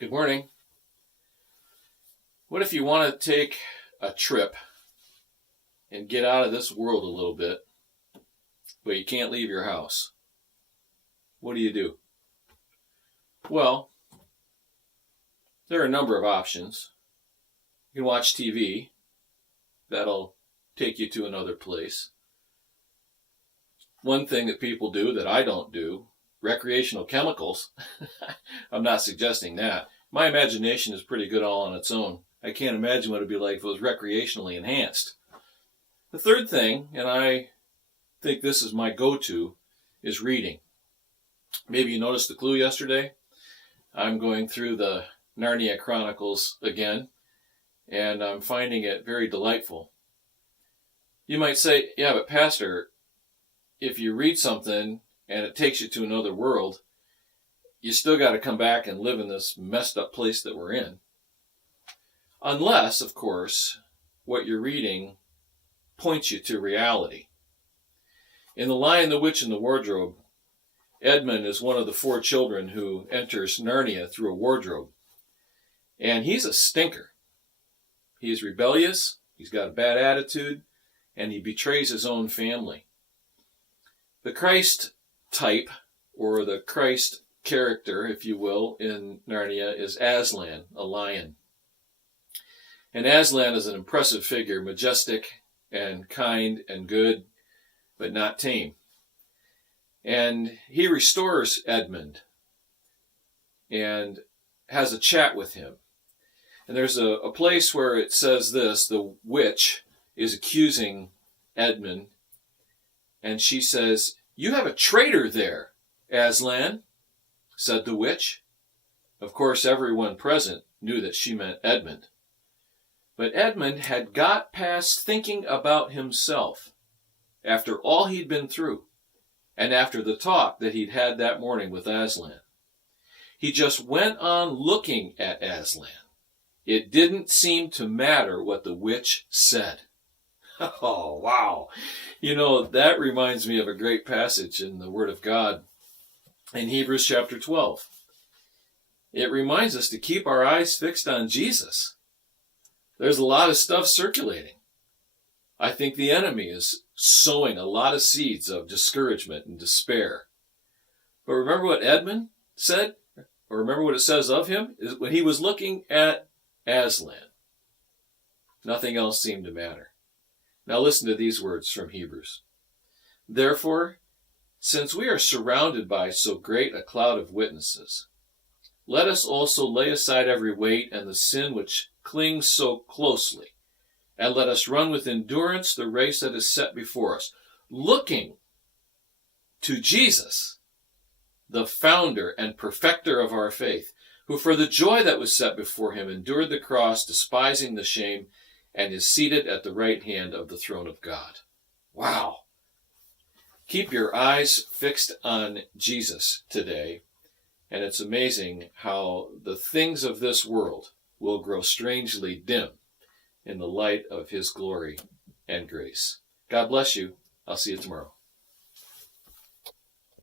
Good morning. What if you want to take a trip and get out of this world a little bit, but you can't leave your house? What do? Well, there are a number of options. You can watch TV. That'll take you to another place. One thing that people do that I don't do, recreational chemicals. I'm not suggesting that. My imagination is pretty good all on its own. I can't imagine what it would be like if it was recreationally enhanced. The third thing, and I think this is my go-to, is reading. Maybe you noticed the clue yesterday. I'm going through the Narnia Chronicles again, and I'm finding it very delightful. You might say, yeah, but Pastor, if you read something and it takes you to another world, you still got to come back and live in this messed up place that we're in. Unless, of course, what you're reading points you to reality. In The Lion, the Witch, and the Wardrobe, Edmund is one of the 4 children who enters Narnia through a wardrobe. And he's a stinker. He is rebellious, he's got a bad attitude, and he betrays his own family. The Christ type, or the Christ character, if you will, in Narnia is Aslan, a lion. And Aslan is an impressive figure, majestic and kind and good, but not tame. And he restores Edmund and has a chat with him. And there's a place where it says this: the witch is accusing Edmund, and she says, "You have a traitor there, Aslan," said the witch. Of course, everyone present knew that she meant Edmund. But Edmund had got past thinking about himself after all he'd been through and after the talk that he'd had that morning with Aslan. He just went on looking at Aslan. It didn't seem to matter what the witch said. Oh, wow. You know, that reminds me of a great passage in the Word of God in Hebrews chapter 12. It reminds us to keep our eyes fixed on Jesus. There's a lot of stuff circulating. I think the enemy is sowing a lot of seeds of discouragement and despair. But remember what Edmund said? Or remember what it says of him? When he was looking at Aslan, nothing else seemed to matter. Now listen to these words from Hebrews. Therefore, since we are surrounded by so great a cloud of witnesses, let us also lay aside every weight and the sin which clings so closely, and let us run with endurance the race that is set before us, looking to Jesus, the founder and perfecter of our faith, who for the joy that was set before him endured the cross, despising the shame, and is seated at the right hand of the throne of God. Wow. Keep your eyes fixed on Jesus today, and it's amazing how the things of this world will grow strangely dim in the light of his glory and grace. God bless you. I'll see you tomorrow.